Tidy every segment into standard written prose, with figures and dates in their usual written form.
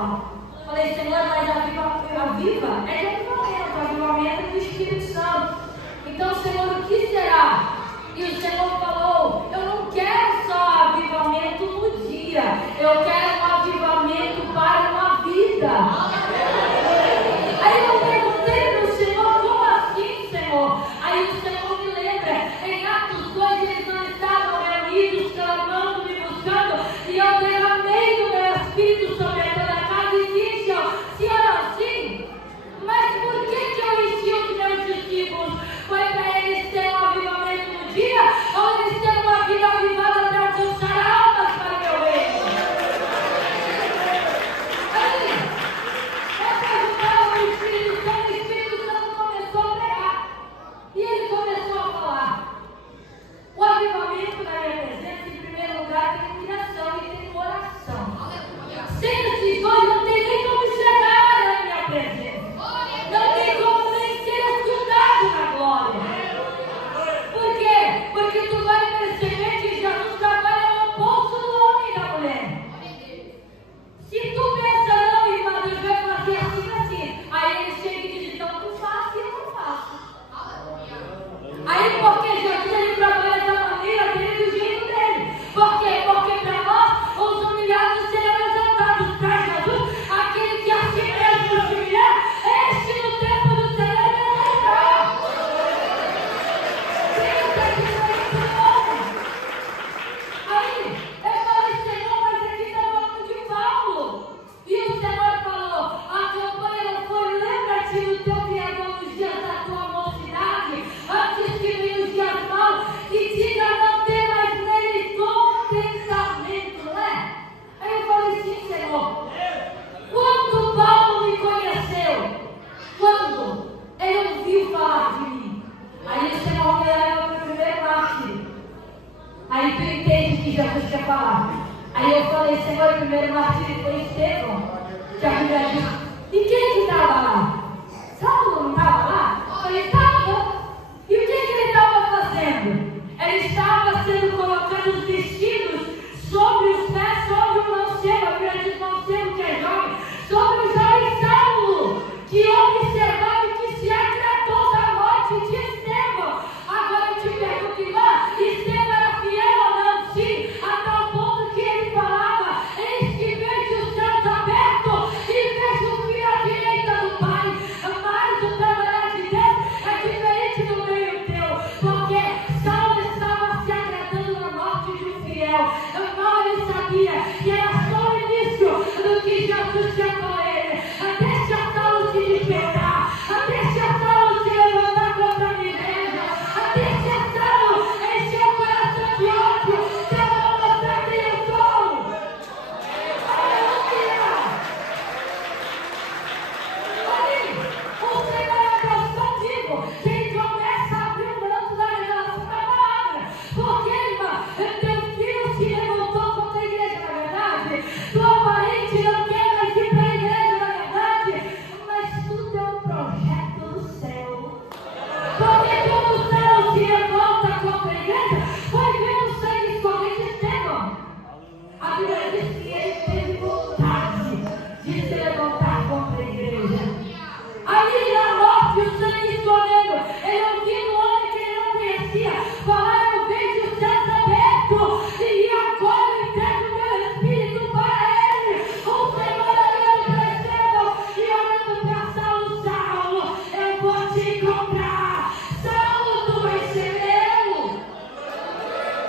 espiritual. Falei, Senhor, mas aviva é o avivamento do Espírito Santo. Então, Senhor, o que será? E o Senhor falou, eu não quero só avivamento no dia, eu quero um avivamento para uma vida. Aí eu perguntei para o Senhor, como assim, Senhor? Aí o Senhor me lembra, em Atos 2, eles não estavam reunidos, clamando, me buscando, e eu derramei do meu Espírito sobre toda a casa e disse, se era assim, mas por que eu enchi os meus discípulos? Foi para eles terem um avivamento no dia, ou eles terem uma vida avivada para alcançar almas para o meu reino? Aí, eu perguntava ao Espírito Santo, o Espírito Santo começou a pregar, e ele começou a falar. O avivamento na minha presença, em primeiro lugar, tem oração e tem oração. Sem esses dois, não tem nem como chegar na minha presença. Não tem como nem ser escutado na glória. Por quê? Porque tu vai perceber que Jesus trabalha no oposto do homem e da mulher. Se tu pensa, não, irmã, Deus vai fazer assim. Aí ele chega e diz, então tu faz e eu não faço. Aí porque Jesus ele trabalha da maneira dele, do jeito dele. Por quê? Porque para nós, os humilhados serão exaltados. Para Jesus, aquele que a si mesmo se humilhar, este no tempo do Senhor vai exaltar. Aí, eu falei, Senhor, mas aqui está falando de Paulo. E o Senhor falou, a campanha não foi, lembra-te do teu Criador nos dias da tua mocidade, antes que venham os dias maus, e diga não ter mais nele contentamento, não é? Aí eu falei, sim, Senhor. Quando Paulo me conheceu, quando ele ouviu falar de mim, aí o Senhor me leva para o primeiro mártir. Aí tu entende que Jesus quer falar. Aí eu falei, Senhor, o primeiro mártir foi Estevão, que a Bíblia diz. E quem que estava lá? Saulo não estava lá? Ele estava. E o que ele estava fazendo? Ele estava sendo colocando os vestidos sobre os pés, sobre o mancebo, a Bíblia diz mancebo que é jovem, sobre os olhos Saulo, que observava e que se agradou da morte de Estevão. Agora eu te pergunto, irmã, Estevão era fiel ou não? Sim, a tal ponto que ele falava, eis que vejo os céus abertos e vejo o filho à direita do Pai. Mas o trabalhar de Deus é diferente do meio teu, porque Saulo estava se agradando da morte de um fiel. Mal ele sabia que era só o início do que Jesus chamou ele. Deixa Saulo se despertar, deixa Saulo se levantar contra a igreja, deixa Saulo encher o coração de ódio, que eu vou mostrar quem eu sou. Aleluia! Aí, o Senhor é Deus contigo, quem começa a abrir o manto da revelação da palavra. Porque, irmã, teu filho se levantou contra a igreja, na verdade. Tua parente não quer mais ir para a igreja, na verdade. Mas tudo é um projeto do céu. Porque quando o céu se levanta contra a igreja, foi vendo o sangue escorrer de Estevão. A Bíblia diz que ele teve vontade de se levantar contra a igreja. Ali na morte, o sangue escorrendo, ele ouvindo um homem que ele não conhecia falar, eu vejo os céus abertos, e agora eu entrego o meu espírito para ele. O Senhor olhando para Estevão e olhando para Saulo, Saulo, eu vou te encontrar. Saulo, tu vai ser meu.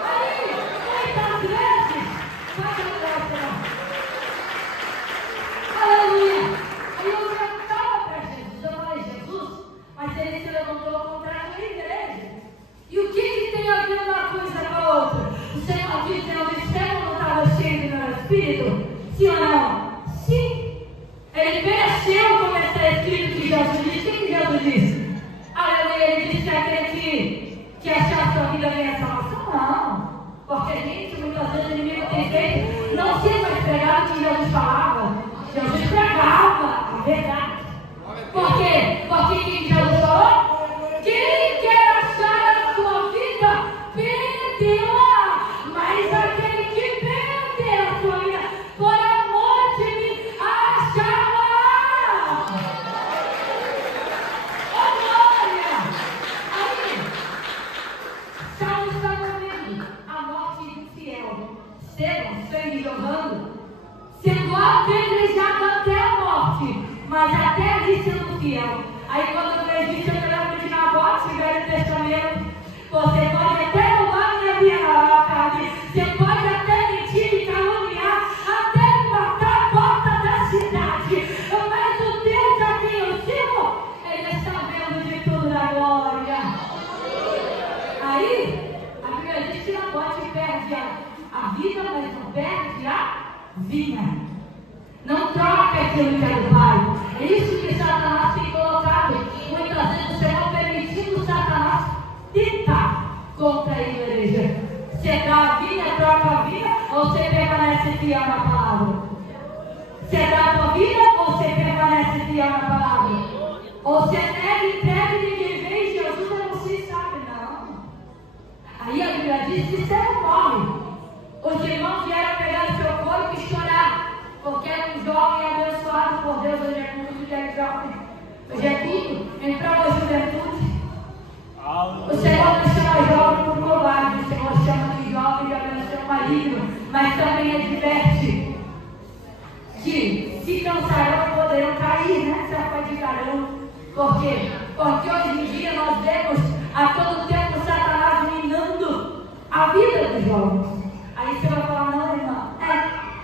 Aí, muitas vezes, faz a graça. Aleluia. Aí eu perguntava para Jesus, eu falei, Jesus, mas ele se levantou contra a igreja. E o que tem a ver uma coisa com a outra? O Senhor dizendo, Estevão não estava cheio do meu espírito? Sim ou não? Sim. Ele pereceu, como está escrito que Jesus disse. O que Jesus disse? Aleluia, ele disse que aquele que achar sua vida ganha salvação? Não. Porque, gente, muitas vezes o inimigo tem feito, não ser mais pregado o que Jesus falava. Jesus pregava a verdade. Por quê? Porque quem Jesus falou? Quem quer achar a sua vida, perdê-la. Mas aquele que perder a sua vida, por amor de mim, acha mas até ali sendo fiel. Aí quando eu vejo isso, eu lembro de Nabote, Velho Testamento. Você pode até roubar minha vida, Acabe. Você pode até mentir e caluniar, até matar a porta da cidade. Mas o Deus a quem eu sirvo, Ele está vendo de tudo na glória. Aí, a Bíblia diz que Nabote perde a vida, mas não perde a vinha. Não troca aquilo que é do Pai. É isso que Satanás tem colocado. Muitas vezes o Senhor permitindo Satanás tentar contra a igreja. Você dá a vida, troca a vida, ou você permanece fiel na palavra? Você dá a tua vida, ou você permanece fiel na palavra? Ou você nega, entrega e ninguém vê e Jesus é você, sabe? Não. Aí a Bíblia diz que você não morre. Os irmãos vieram pegar o seu corpo e chorar. Porque é um jovem abençoado por Deus. Hoje é muito que é jovem. Hoje é tudo. Entrou a juventude. O Senhor não chama jovem por covarde. O Senhor chama de jovem de abençoar o maligno. Mas também adverte que se cansarão poderão cair, né? Se afadigarão. Por quê? Porque hoje em dia nós vemos a todo tempo Satanás minando a vida dos jovens. Aí você vai falar, não, irmão.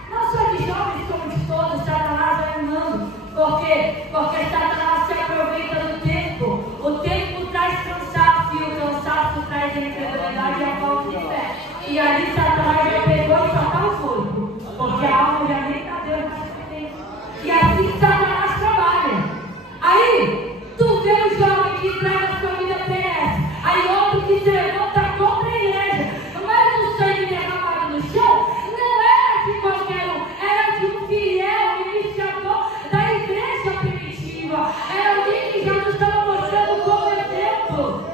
Não só de jovens como de todos, Satanás vai minando. Por quê? Porque Satanás se aproveita do tempo. O tempo traz cansaço e o cansaço traz a incredulidade e a falta de fé. E ali Satanás já pegou e só está o fogo. Porque a alma já nem está Deus na frente. E assim Satanás trabalha. Aí, tu vê um jovem que traz a sua vida perece. Aí outro que se levanta contra a igreja. Mas o sangue derramado no chão não era de qualquer um. Era de um fiel iniciador da igreja primitiva. Era alguém que Jesus estava mostrando como exemplo.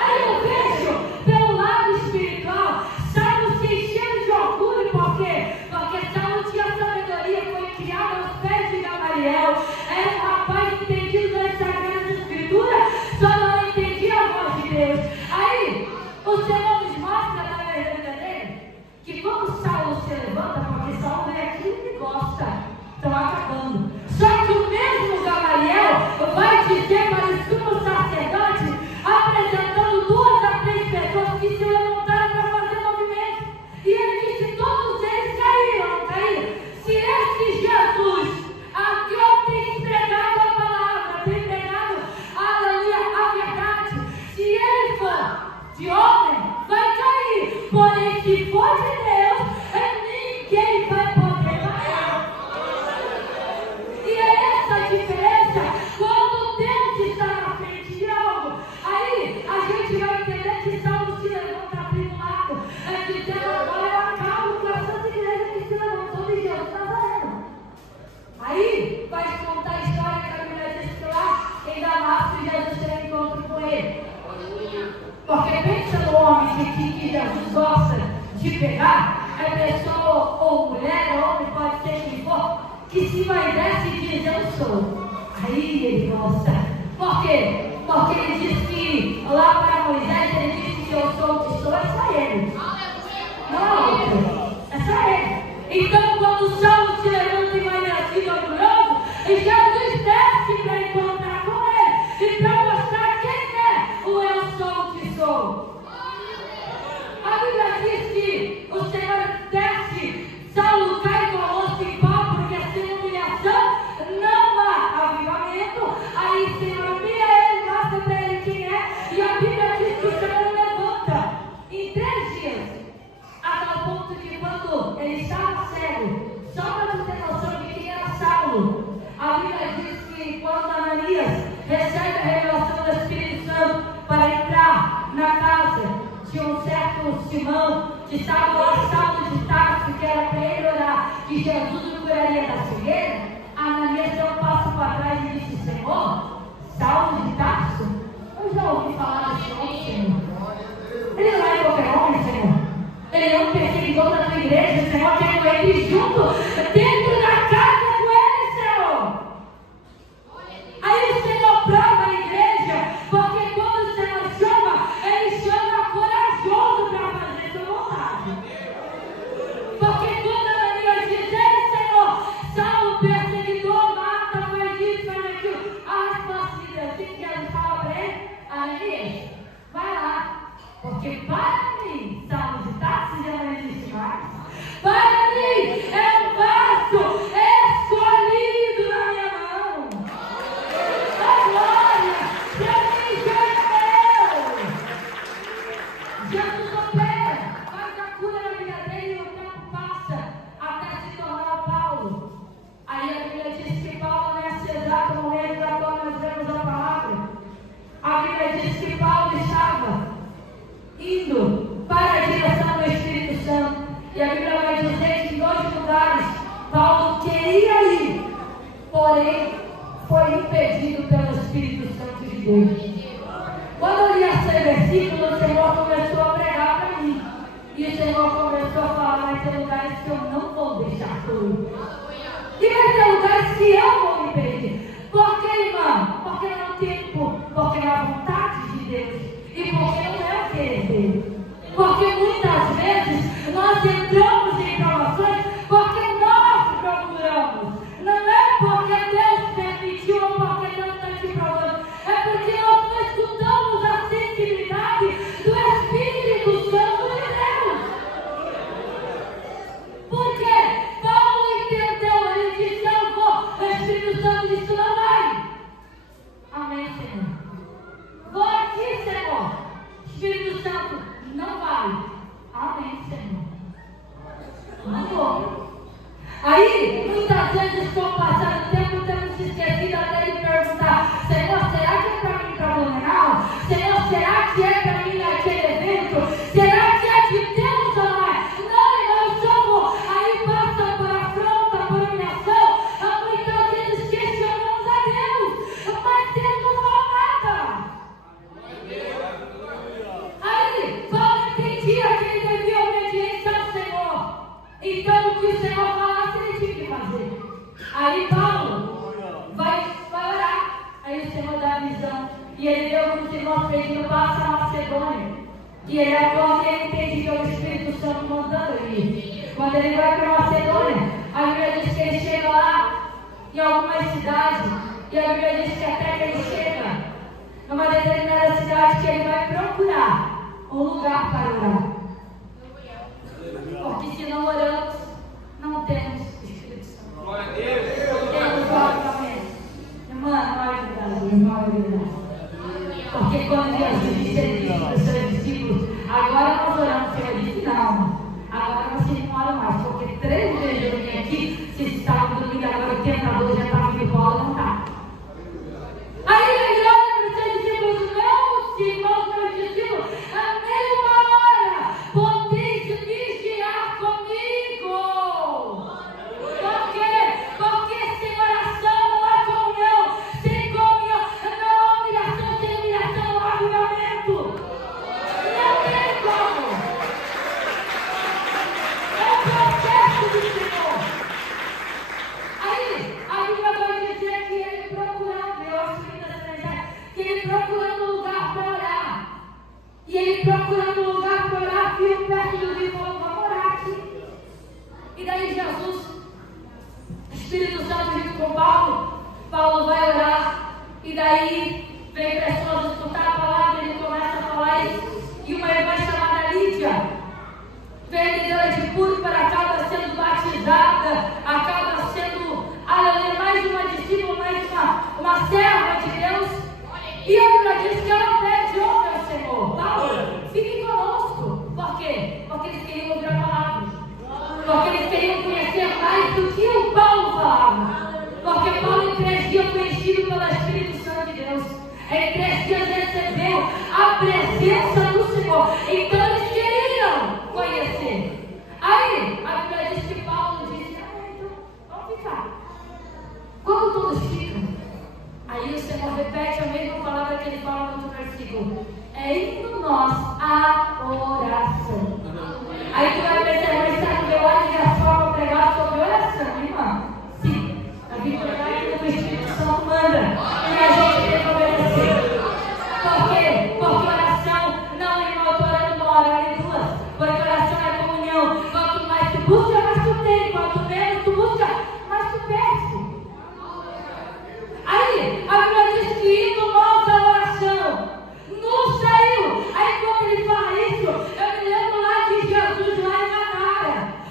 Aí eu vejo, pelo lado espiritual, Saulo se enchendo de orgulho. Por quê? Porque Saulo tinha sabedoria, foi criado aos pés de Gamaliel. Era um rapaz entendido das Sagradas Escrituras, só não entendia a voz de Deus. Aí, o Senhor nos mostra na vida dele que quando Saulo se levanta, porque Saulo é aquilo que gosta, estão acabando. Só que o mesmo Gamaliel vai dizer para o sumo sacerdote, apresentando 2 a 3 pessoas que se levantaram para fazer movimento. E ele disse: todos eles caíram, não caíram? Se esse Jesus, a que eu tenho pregado a palavra, tem pregado, aleluia, a verdade, se ele for de homem, vai cair. Porém, se for de Deus, ninguém vai poder parar. E é essa a diferença quando Deus está na frente de algo. Aí a gente vai entender que Saulo se levanta atribulado, dizendo: agora eu acabo com essa igreja que se levantou de Jesus Nazareno. Aí vai contar a história que a Bíblia diz que lá em Damasco Jesus tem um encontro com ele. Porque pensa no homem que Jesus gosta de pegar, é pessoa ou mulher, ou homem, pode ser quem for, que se vai desce e diz: eu sou. Aí ele gosta. Por quê? Porque ele diz que lá para Moisés ele disse que eu sou o que sou, é só ele. Não, é só ele. Então quando Saulo se levanta e vai assim orgulhoso, Jesus desce para encontrar com ele e para mostrar quem é o eu sou o que sou. A Bíblia diz que o Senhor desce, Saulo cai com a rosto em pau, porque sem humilhação não há avivamento. Aí o Senhor humilha ele, mostra para ele quem é, e a Bíblia diz que o Senhor levanta em 3 dias, a tal ponto que quando ele estava cego, só para você ter noção de quem era Saulo, a Bíblia diz que quando Ananias recebe a revelação do Espírito Santo para entrar na casa de um certo Simão, que estava lá, Saulo de Tarso, que era para ele orar, que Jesus o curaria da cegueira, Ananias deu um passo para trás e disse: Senhor, Saulo de Tarso, eu já ouvi falar desse homem, Senhor. Ele não é qualquer homem, Senhor. Ele é um perseguidor da tua igreja, Senhor. Tem com ele junto, dentro da casa com ele, Senhor. Aí o Senhor prova a igreja, porque quando o Senhor chama, ele chama corajoso para fazer sua vontade. Porque quando Ananias diz: Senhor, Saulo perseguidor mata queria ir, porém foi impedido pelo Espírito Santo de Deus. Quando eu li esse versículo, o Senhor começou a pregar para mim. E o Senhor começou a falar: vai ter lugares que eu não vou deixar fluir. E vai ter lugares que eu vou impedir. Por que, irmão? Porque não é tempo, porque é a vontade de Deus. E porque não é o querer dele. Porque muitas vezes nós entramos em provações porque nós procuramos. Não é porque Deus permitiu ou porque Deus está te provando. É porque nós não escutamos a sensibilidade do Espírito Santo de Deus. Porque Paulo entendeu, ele disse: eu vou. O Espírito Santo disse: não vai. Amém, Senhor. Vou aqui, Senhor. Espírito Santo, não vai. Amém, Senhor. Não vou. Aí, muitas vezes, com o passar do tempo, temos se esquecido até de perguntar: Senhor, será que é para mim para Blumenau? Senhor, será que é para mim naquele evento? Será que é de Deus ou não é? Não, irmão, só vou. Aí passa por afronta, por humilhação. Muitas vezes questionamos a Deus, mas Deus não fala nada. Aí, Paulo entendia que ele devia obediência ao Senhor. Então, o que o Senhor falasse, ele tinha que fazer. Aí, Paulo vai orar. Aí, o Senhor dá a visão. E ele deu como se nós pedindo: passa a Macedônia. E ele acorda e ele entende que é o Espírito Santo mandando ele. Quando ele vai para Macedônia, a Bíblia diz que ele chega lá, em algumas cidades. E a Bíblia diz que até que ele chega numa determinada cidade, que ele vai procurar um lugar para orar. Porque se não oramos, não temos Espírito Santo. Glória a Deus. Temos o avivamento. Irmã, não é verdade, irmão, é verdade. Porque quando Jesus disse, ele disse para os seus discípulos: agora nós oramos, o Senhor disse: não, agora vocês não oram mais. Porque 3 vezes eu vim aqui, vocês estavam dormindo, agora o tentador já estava de bola, não está. Aí ele olha para os seus discípulos: meus irmãos, meus discípulos, a mesma hora, podeis vigiar comigo. Por quê? Porque sem oração não há comunhão. Sem comunhão não há humilhação. Sem humilhação não há avivamento. Não tem como. É o processo do Senhor. Aí, a Bíblia vai dizer que ele procurando, eu acho que ele procurando um lugar para orar. E ele procurando um lugar para orar, viu perto do rio e falou: vamos orar aqui. E daí Jesus, Espírito Santo junto com Paulo vai orar. E daí vem pessoas escutar a palavra, ele começa a falar isso. E uma irmã chamada Lídia, vendedora de púrpura, acaba sendo batizada, acaba sendo mais uma discípula, mais uma serva de Deus. E a Bíblia diz que ela pede: onde é o Senhor? Paulo, fique conosco. Por quê? Porque eles queriam ouvir a palavra. Porque eles queriam conhecer mais do que o Paulo falava. Porque Paulo em 3 dias foi enchido pelo Espírito Santo de Deus. Em 3 dias recebeu a presença do Senhor. Então eles queriam conhecer. Aí a Bíblia diz que Paulo disse: então vamos ficar. Quando todos ficam, aí o Senhor repete a mesma palavra que ele fala no outro versículo: é indo nós a oração. Aí tu vai perceber: sabe que eu acho que a forma de pregar sobre oração, irmã? Sim, a Bíblia vai que o Espírito Santo manda e a gente tem que obedecer. Por quê? Porque oração não, irmão, eu estou orando 1 hora, orando 2. Porque oração é comunhão. Quanto mais tu busca, mais tu tem. Quanto menos tu busca, mais tu perde. Aí, a Bíblia diz que indo nós à oração, não saiu. Aí, quando ele fala isso, eu me lembro lá de Jesus, lá em Gadara.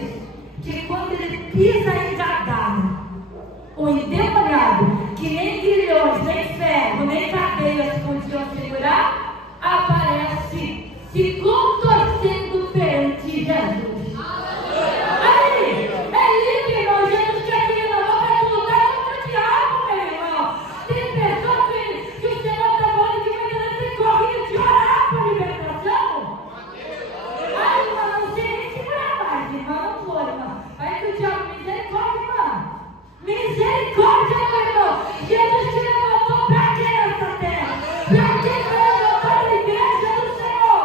diz que quando ele pisa em Gadara, o endemoniado, que nem grilhões, nem ferro, nem cadeias podiam segurar, aparece se contorcendo perante Jesus. Aí, é livre, irmão. Jesus quer vir na boca para lutar contra o diabo, meu irmão. Tem pessoas que o Senhor está falando que muitas vezes tem corrido de orar por libertação. Ai, irmão, não sei nem segurar mais, irmão. Não foi, irmão. Aí que o diabo, misericórdia, irmão. Misericórdia, meu irmão. Jesus te levantou para quê nessa terra? Para quê que ele levantou a igreja do Senhor?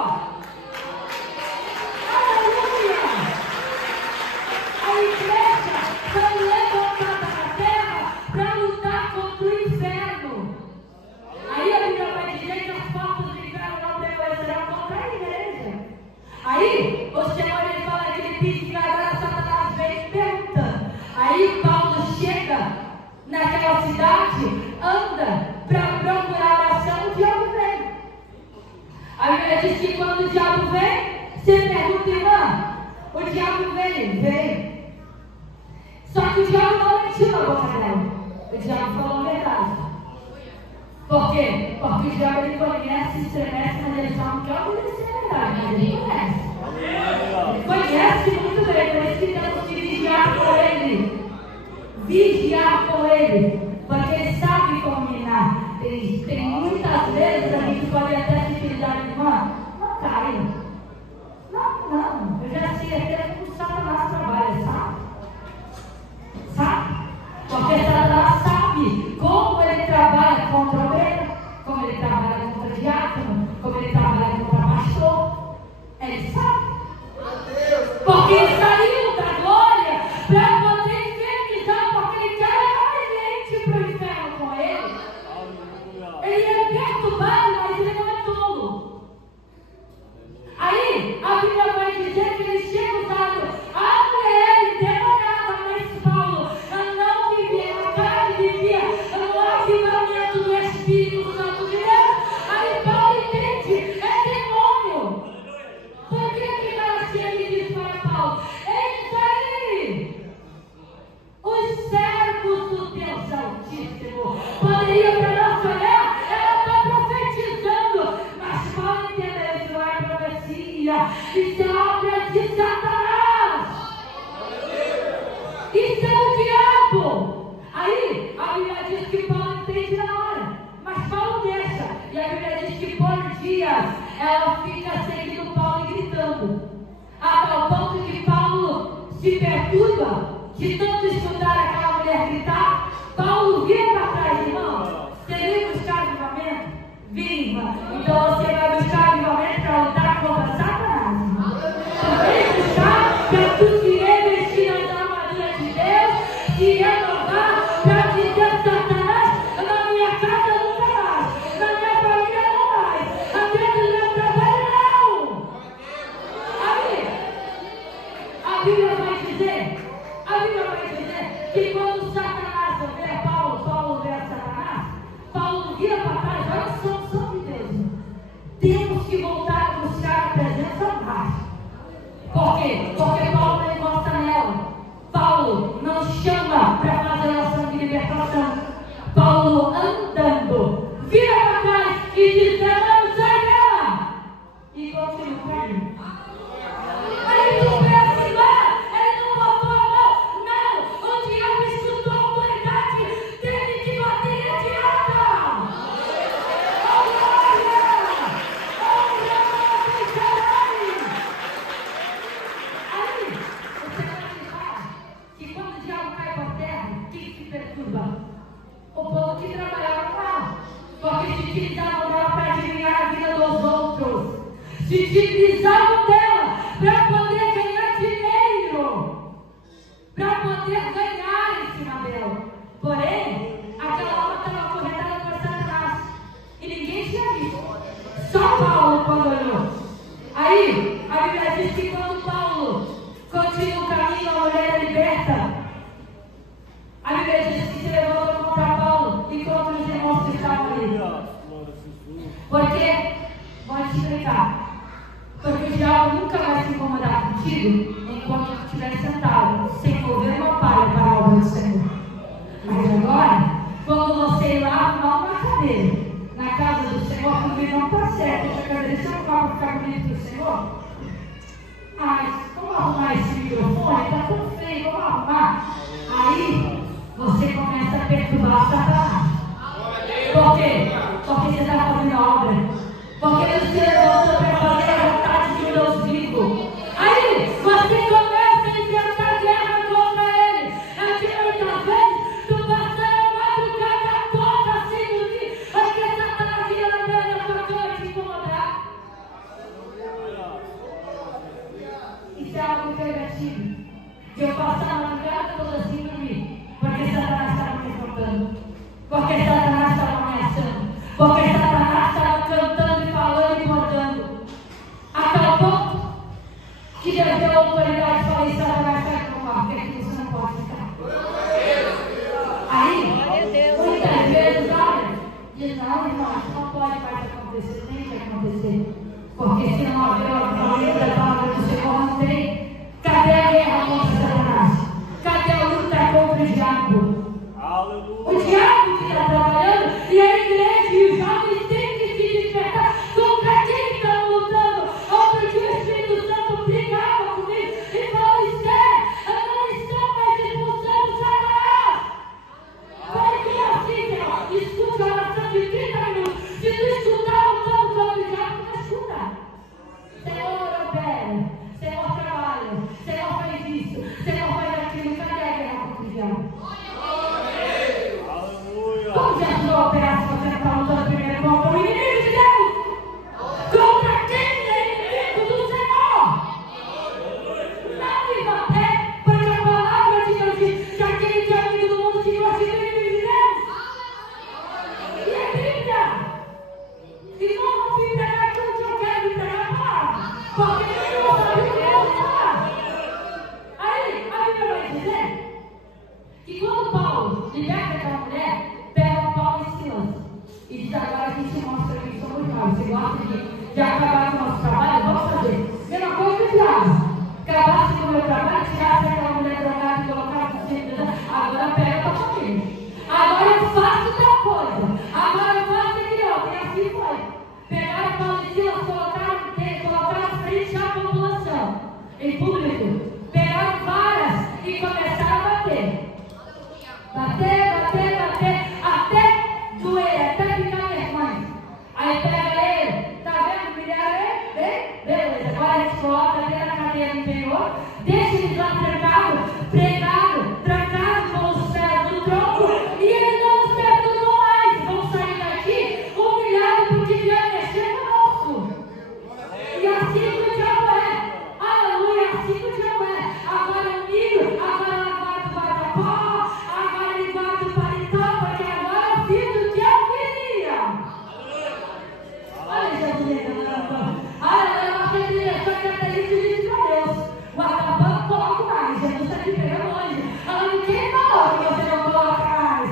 Aleluia! A igreja foi levantada na terra para lutar contra o inferno. Aí a Bíblia vai dizer que as portas do inferno não prevalecerão contra a igreja. Aí o Senhor ele fala que ele pediu que agora Satanás vem perguntando. Aí Paulo chega naquela cidade, anda para procurar oração, o diabo vem. A Bíblia diz que quando o diabo vem, você pergunta, irmã, o diabo vem. Só que o diabo não mentiu na boca dela. O diabo falou a verdade. Por quê? Porque o diabo ele conhece, estremece, mas ele sabe que é obedecer a verdade, mas ele conhece. Ele conhece muito bem, por isso que temos que vigiar por ele. Vigiar com ele, porque ele sabe combinar. Tem muitas vezes a gente pode até se utilizar de irmã, não caia. Não, eu já sei até como Satanás trabalha, sabe? Porque Satanás sabe como ele trabalha contra a ovelha, como ele trabalha contra o diácono, como ele trabalha contra o pastor. Ele sabe. Porque ele saiu da glória para poder infernizar, porque ele quer levar a gente para o inferno com ele. Ele é perturbado, mas ele não é tolo. Aí a Bíblia vai dizer que ele chega usado a mulher endemoniada, mas Paulo não vivia na carne, vivia no avivamento do Espírito Santo de Deus. Aí Paulo entende, é demônio. Por que que Galatia diz para Paulo? Eis aí os servos do Deus Altíssimo. Poderia para nós olhar, ela está profetizando, mas Paulo entendeu, isso não é profecia, isso é obra de Satanás. Isso é o diabo. Aí a Bíblia diz que Paulo entende na hora, mas Paulo deixa. E a Bíblia diz que por dias ela fica seguindo Paulo e gritando, a tal ponto que Paulo se perturba de tanto escutar aquela mulher gritar. Paulo vira para trás, irmão. Você vem buscar avivamento? Viva! Então você vai buscar avivamento para lutar contra Satanás, irmão. Você vem buscar para tu se revestir nas armaduras de Deus, se renovar para dizer Satanás, na minha casa nunca mais, na minha família não mais, até no meu trabalho não. Aí, a Bíblia vai dizer que quando Satanás vê Paulo vê Satanás, Paulo vira para trás, olha a solução de Deus. Temos que voltar a buscar a presença mais. Por quê? Porque Paulo não encosta nela. Paulo não chama para fazer oração de libertação. Paulo andando, vira para trás e diz, não sai dela. E continua para mim. Aí tu pensa, ele não botou a mão. Não, o diabo escutou a autoridade, teve que bater a dieta. Oh, glória! Oh, glória! Aí, o Senhor te fala que quando o diabo cai por terra, quem se perturba? O povo que trabalhava com ela. Porque se utilizavam dela para adivinhar a vida dos outros. Se utilizavam dela para poder ganhar dinheiro, para poder ganhar em cima dela. Porém, aquela alma estava corretada por Satanás e ninguém tinha visto, só Paulo quando olhou. Aí a Bíblia diz que quando Paulo continua o caminho, a mulher é liberta. A Bíblia diz que se levantou contra Paulo e contra os irmãos que estavam ali. Porque, vou te explicar, porque o diabo nunca vai se incomodar contigo enquanto tu estiver você começa a perturbar Satanás. Por quê? Porque você está fazendo a obra. Porque Deus te levantou para fazer a vontade de um Deus vivo. Aí você começa a enfrentar guerra contra ele. Eu te muitas vezes, tu passa a madrugada toda assim dormir, porque Satanás vinha na beira da tua cama te incomodar. Isso é algo negativo. De eu passar a madrugada toda assim dormir, porque Satanás estava me confrontando. Porque Satanás estava ameaçando. Porque Satanás estava cantando e falando e botando. A tal ponto que Deus deu autoridade e falou: Satanás, sai do quarto, porque aqui você não pode ficar. Aí, muitas vezes, olha, diz: não, irmão, isso não pode mais acontecer, nem vai acontecer. Porque se não haver a palavra do Senhor, não tem. Cadê a guerra contra Satanás? Cadê a luta contra o diabo? O diabo que está trabalhando e a igreja e os jovens têm que se despertar contra quem estão lutando. Outro dia o Espírito Santo brigava comigo e falou: Esther, eu não estou mais expulsando Satanás. Falei: como assim, Senhor? Escute a oração de 30 minutos. Se tu escutar lutando contra o diabo, não escuta. Senhor, opera. Senhor, trabalha. Senhor, faz isso. Senhor, faz aquilo. Cadê a guerra contra o diabo? Como Jesus vai operar se você não está lutando primeiro contra o inimigo de Deus? Contra quem é inimigo do Senhor? Não viva a pé, porque a palavra de Deus diz que aquele que é amigo do mundo se constitui inimigo de Deus. E é Bíblia. E não vim pregar aquilo que eu quero me pregar a palavra, porque eu não sabia o que eu falar. Aí, a Bíblia vai dizer que quando Paulo liberta aquela mulher, pega o Paulo e Silas e diz: agora a gente mostra que somos nós. Você gosta de acabar com o nosso trabalho? Vamos fazer. Mesma coisa que o diabo. Acabasse com o meu trabalho, tirasse aquela mulher drogada e colocasse no centro. Agora pega a tua família. Agora eu faço tal coisa. Agora eu faço aquele outro. E assim foi. Pegaram Paulo e Silas, colocaram frente à população, em público. Pegaram varas e começaram a bater. Bater, até doer, até ficar vergonha. Aí pega ele, tá vendo? Humilharam ele? Beleza, agora a gente coloca dentro da cadeia interior, deixa eles lá trancado com os pés no tronco, e eles não nos perdoam mais. Vão sair daqui humilhados porque vieram mexer conosco. E assim que o diabo é. Aleluia, assim que o diabo é. Agora eu humilho, agora eu guardo o guarda-pó, agora ele guarda o paletó, porque agora eu fiz o que eu queria. Olha Jesus entrando. Aleluia, eu achei que ele só que até isso disse para Deus: guarda-pó, coloque mais. Jesus está te pegando hoje. Falando: quem falou que você não coloca mais?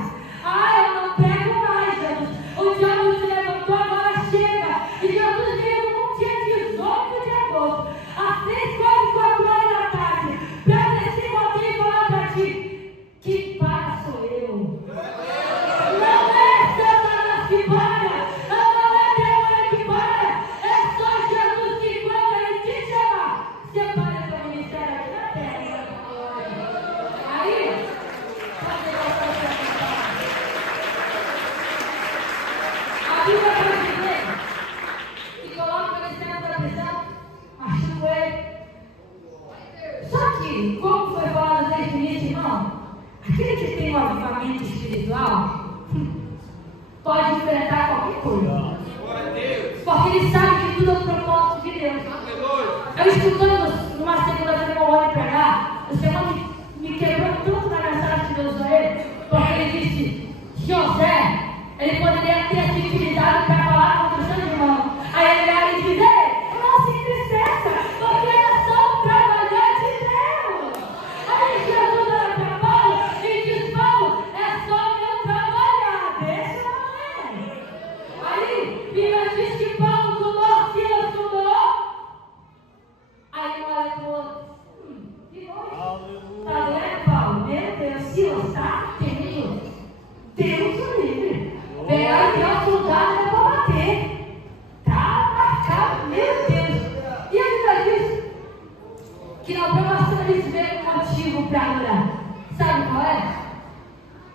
Eu não pego mais, Jesus. O diabo se levantou, agora chega. E Jesus veio num dia 18 de agosto, às 3h44 da tarde, para descer aqui e falar para ti: quem para sou eu. Não é Satanás que para, não é demônio que para, é só Jesus que, quando ele te chamar, separa teu ministério aqui na terra. Aí, pode voltar para cá. A Bíblia vai dizer que coloca o ministério da prisão, machuca ele. Só que, como foi falado desde o início, irmão, aquele que tem um avivamento espiritual pode enfrentar qualquer coisa. Porque ele sabe que tudo é um propósito de Deus. Eu escutando numa segunda-feira com o olho pregar, o Senhor me quebrou tanto na mensagem que Deus usou ele, porque ele disse: José, ele poderia ter se utilizado para falar contra o seu irmão. Aí ele olha e diz: ei, não se entristeça, porque é só um trabalhar de Deus. Aí Jesus olha para Paulo e diz: Paulo, é só meu trabalhar, deixa eu ver. Aí Bíblia diz que Paulo tomou, Silas tomou. Aí um olha para o outro: que bom. Tá doendo, Paulo? Meu Deus, Silas, tá terrível. Deus o livre. Pegar e o soldado é para bater. Tá marcado, meu Deus. E a Bíblia diz que na provação eles veem um motivo para adorar. Sabe qual é?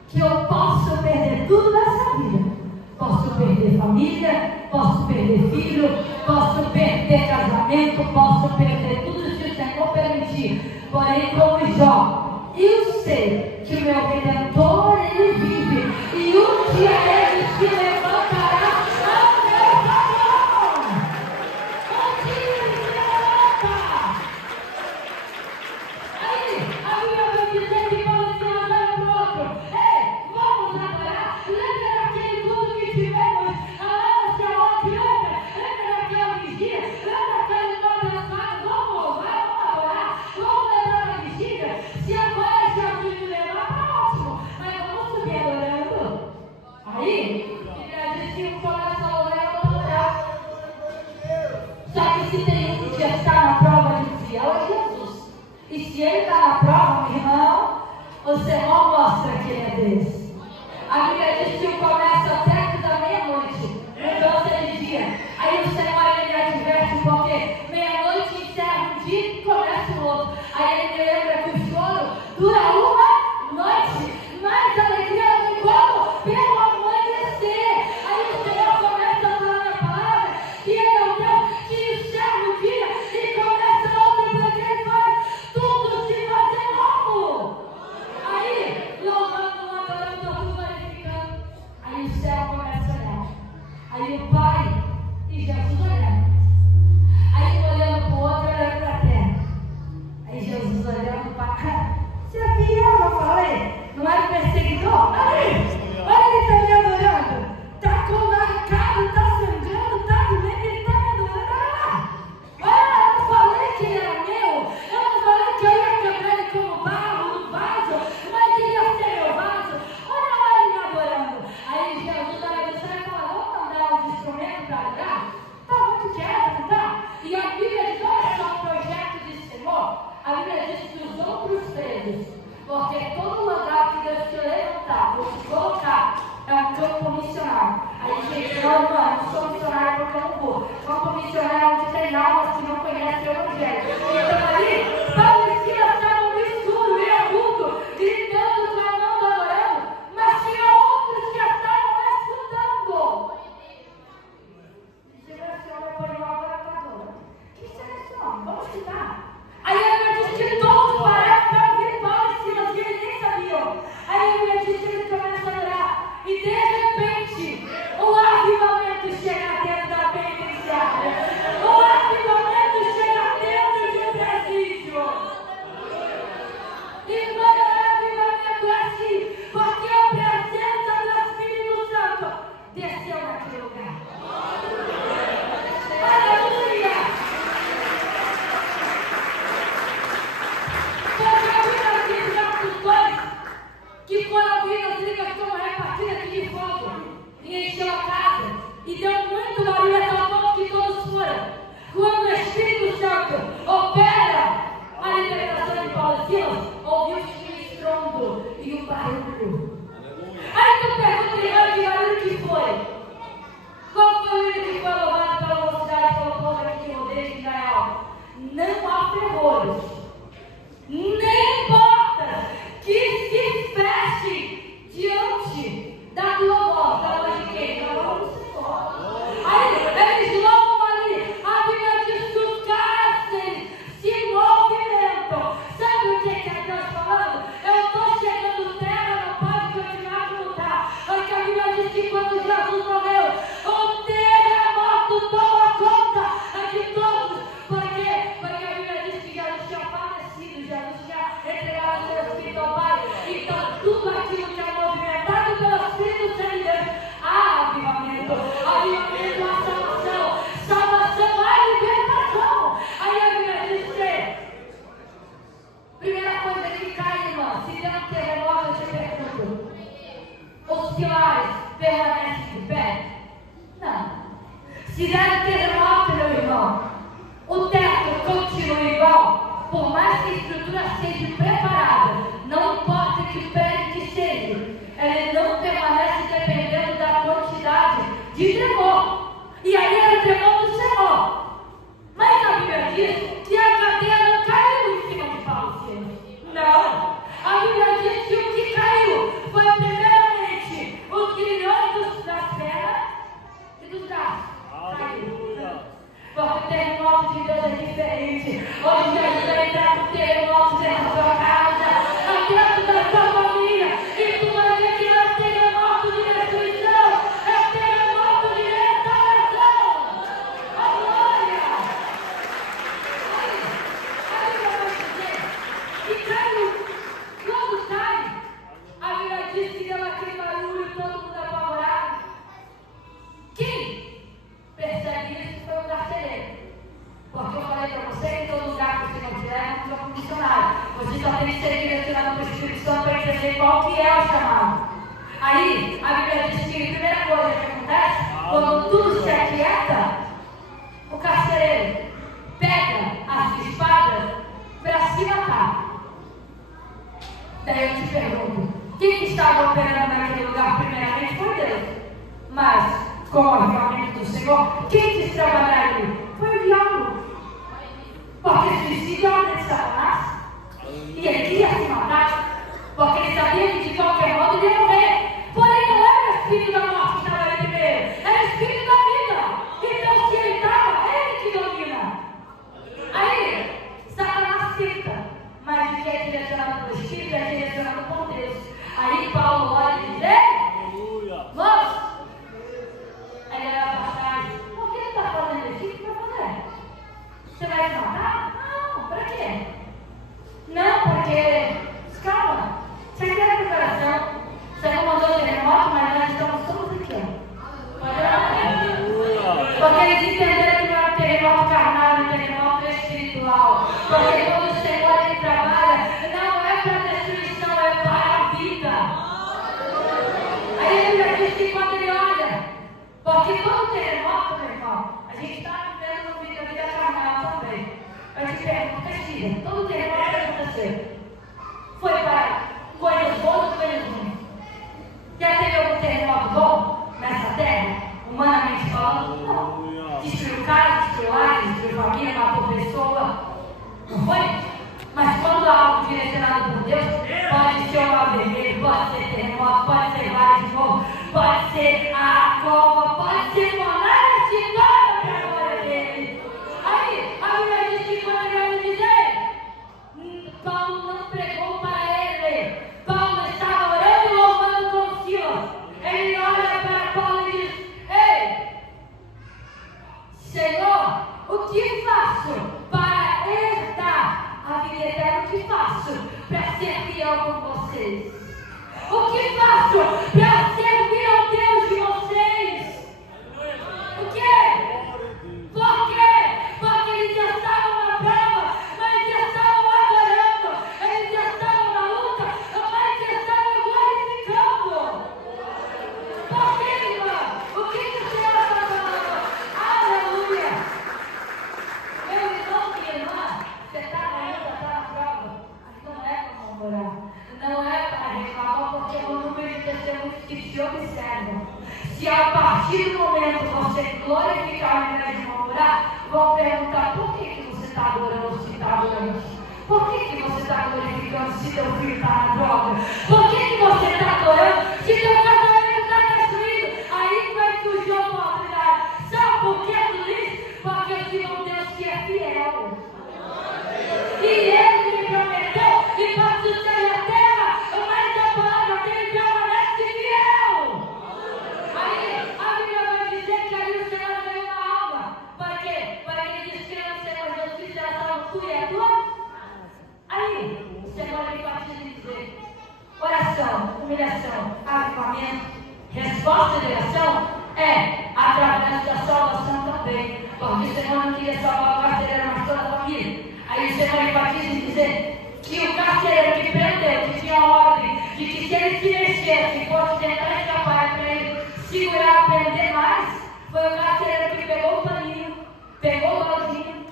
que eu posso perder tudo nessa vida. Posso perder família, posso perder filho, posso perder casamento, posso perder tudo se o Senhor permitir. Porém, como Jó, eu sei que o meu Redentor, ele vive, e um dia ele se levantará ao meu favor. Um dia ele se levanta. Aí, a Bíblia vai dizer que quando se olha para o outro, ei, vamos adorar, lembra daquele culto que tivemos, a nossa onde lembra daquela vigia, lembra daquele nome abençoado, vamos louvar, vamos adorar, vamos lembrar da vigília. Se agora Jesus me levar, tá ótimo, mas vamos subir adorando. Aí, ele disse que começa a louvar e adorar. Só que se tem um que já está na prova de fiel é Jesus. E se ele está na prova, meu irmão, o Senhor mostra que ele é Deus. A Bíblia diz que começa perto da meia-noite, mudança de dia. Aí o Senhor ele adverte, porque meia-noite encerra um dia e começa o outro. Aí ele me lembra que o choro dura uma noite, mas a alegria vem quando? Pelo amanhecer. Aí o Senhor começa a falar na palavra que ele é o Deus que encerra o dia e começa outro, porque ele faz tudo se fazer novo. Aí, louvando, adorando, tudo glorificando. Aí o céu começa a olhar. Aí o Pai e Jesus olhando. Aí um olhando para o outro, olhando para a terra. Aí Jesus olhando para cá. Você é fiel, eu falei? Não era perseguidor? Olha ele está me adorando. Está com marcado, está sangrando, está doendo, ele está me adorando. Olha, eu não falei que ele era meu. Eu não falei que eu ia quebrar ele como barro no vaso, mas ele ia ser meu vaso. Olha lá ele me adorando. Aí Jesus olha e fala, vamos mandar os instrumentos para adorar? Está muito quieto, não está? E a Bíblia diz, olha só o projeto de Senhor. A Bíblia diz que os outros presos, porque todo lugar que Deus te levantar, ou te colocar, é um campo missionário. Aí gente, não, não sou missionário porque eu não vou. Campo missionário onde tem almas que não conhecem o Evangelho. Então ali, Paulo e Silas estavam no escuro, e agudo, gritando, clamando, adorando, mas tinha outros que estavam escutando. Diga assim, olha para o adorador. Que será esse nome? Vamos escutar. Aí ele diz que todos pararam para ouvir Paulo e Silas, que eles nem sabiam. Aí ele diz que eles começam a orar. E de repente, o avivamento chega dentro da penitenciária. O avivamento chega dentro de um presídio. E quando o avivamento é assim, porque a presença do Espírito Santo desceu naquele lugar. Aleluia! Porque a Bíblia diz em Atos 2 que foram vidas ligas como repartidas aqui de fogo e encheu a casa e deu muito barulho até o ponto que todos foram. Quando o Espírito Santo opera a libertação de Paulo e Silas, ouviu-se um estrondo e um barulho. Aí tu pergunta, que barulho que foi? Qual foi o livro que foi louvado pela mocidade, pelo povo aqui que rodeia de Israel? Não há terrores, nem portas que se feche diante da tua voz. Da voz de quem? Da voz do Senhor. Aí eles louvam ali. A Bíblia diz que os cárceres se movimentam. Sabe o que é Deus falando? Eu estou chegando terra, não pode continuar a lutar. Porque a Bíblia diz que quando Jesus morreu, o terremoto toma conta de todos. Por quê? Porque a Bíblia diz que Jesus tinha falecido, Jesus tinha entregado seu Espírito ao Pai. Então, tudo aquilo que é movimentado pelo Espírito Santo de Deus, há avivamento, há salvação, salvação, há libertação. Aí a Bíblia diz que, primeira coisa que cai, irmão, se der um terremoto, eu te pergunto, os pilares permanecem de pé? Não. Se der um terremoto, meu irmão, o teto continua igual. Por mais que a estrutura seja preparada, não importa que pé que seja, ele não permanece dependendo da quantidade de tremor. E aí era o tremor do Senhor. Mas a Bíblia diz que a cadeia não caiu em cima de Paulo e Silas. Não. A Bíblia diz que o que caiu foi a primeira direcionado pelo Espírito Santo para entender qual que é o chamado. Aí, a Bíblia diz que a primeira coisa que acontece, quando tudo se aquieta, o carcereiro pega a sua espada para se matar. Daí eu te pergunto, quem que estava operando naquele lugar? Primeiramente foi Deus. Mas, com o avivamento do Senhor, quem quis trabalhar ali? Foi o diabo. Porque suicídio é uma obra de Satanás. E ele queria se matar, porque ele sabia que de qualquer modo ele ia morrer. Porém, não era o espírito da morte que estava ali primeiro, era o espírito da vida. Então, se ele estava, é ele que domina. Aí, Satanás tenta, mas o que é direcionado pelo Espírito é direcionado por Deus. Aí, Paulo olha e diz: ei, vamos. Aí ele olha para trás: por que ele está fazendo isso? O que vai fazer? Você vai se matar? Não, para quê? Não, porque, calma, você quer no coração. Você não mandou terremoto, mas nós estamos todos aqui, ó. Porque eles entenderam que não é um terremoto carnal, é um terremoto espiritual. Porque quando o Senhor ele trabalha, não é para destruição, é para a vida. Aí ele já diz que quando ele olha, porque todo terremoto, meu irmão, a gente está vivendo uma vida carnal também. Eu te pergunto, pesquisa, todo terremoto que aconteceu foi para coisas boas ou coisas ruins? Já teve algum terremoto bom nessa terra? Humanamente falando? Não. Destruiu casa, destruiu lares, destruiu família, matou pessoa. Não foi? Mas quando há algo direcionado por Deus, pode ser o mar vermelho, pode ser terremoto, pode ser vale de fogo, pode ser a cova, pode ser uma nasce toda para a glória dele. Aí, a Bíblia diz que quando ele dizer, Paulo não pregou para ele. Paulo estava orando e louvando com Silas. Ele olha para Paulo e diz: ei, Senhor, o que faço para herdar a vida eterna? O que faço para ser fiel com vocês? O que faço para servir ao Deus de vocês? O quê? Por quê? Porque eles já estavam na prova, mas já estavam adorando, eles já estavam na luta, mas já estavam glorificando. Por quê, irmã? O que o Senhor está falando? Aleluia! Meu irmão e irmã, você está na luta, está na prova, mas não é para murmurar, não é para reclamar, porque o número de testemunhos que te observam. Se a partir do momento você glorificar ao invés de murmurar, vão perguntar: por que você está adorando se está adorando? Por que você está glorificando se teu filho está na droga? Por que você está adorando se teu casamento está destruído? Aí vai surgir a oportunidade. Sabe por que tudo isso? Porque eu tive um Deus que é fiel. E Ele me prometeu que para sustentar a terra, mas a palavra dele permanece fiel. Aí a Bíblia vai dizer que aí o Senhor ganhou uma alma. Para quê? Para que ele disse que não Senhor Jesus será salvo tu e a tua. Aí o Senhor enfatiza em dizer: oração, humilhação, avivamento, resposta de oração é através da salvação também. Porque o Senhor não queria salvar o carcereiro, mas toda a família. Aí o Senhor enfatiza em dizer que o carcereiro que prendeu, que tinha ordem de que se ele se mexesse e fosse tentar escapar para ele segurar, prender mais, foi o carcereiro que pegou o paninho, pegou o balzinho,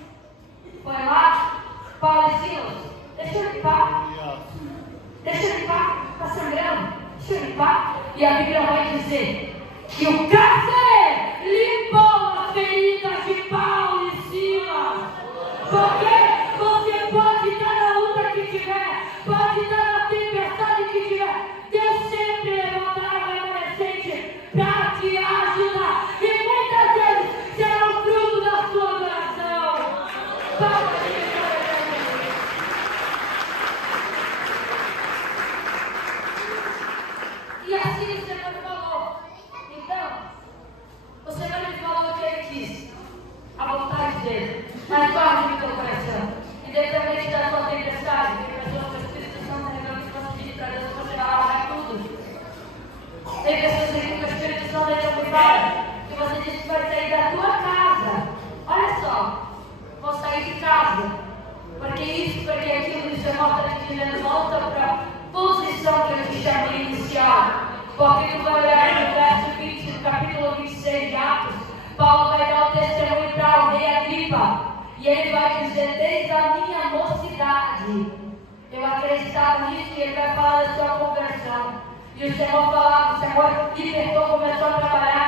foi lá, Paulo e Silas, deixa eu limpar, está sangrando, deixa eu limpar. E a Bíblia vai dizer que o carcereiro limpou as feridas de Paulo e Silas. Porque você pode estar na luta que tiver, pode estar na tempestade que tiver, Deus sempre levantará um remanescente para te ajudar. E muitas vezes será o fruto da sua adoração. E assim o Senhor falou: então, Porque tu vai olhar no verso 20, no capítulo 26 de Atos, Paulo vai dar o testemunho para o rei Agripa. E ele vai dizer, desde a minha mocidade, eu acreditava nisso, e ele vai falar da sua conversão. E o Senhor falava, o Senhor libertou, começou a trabalhar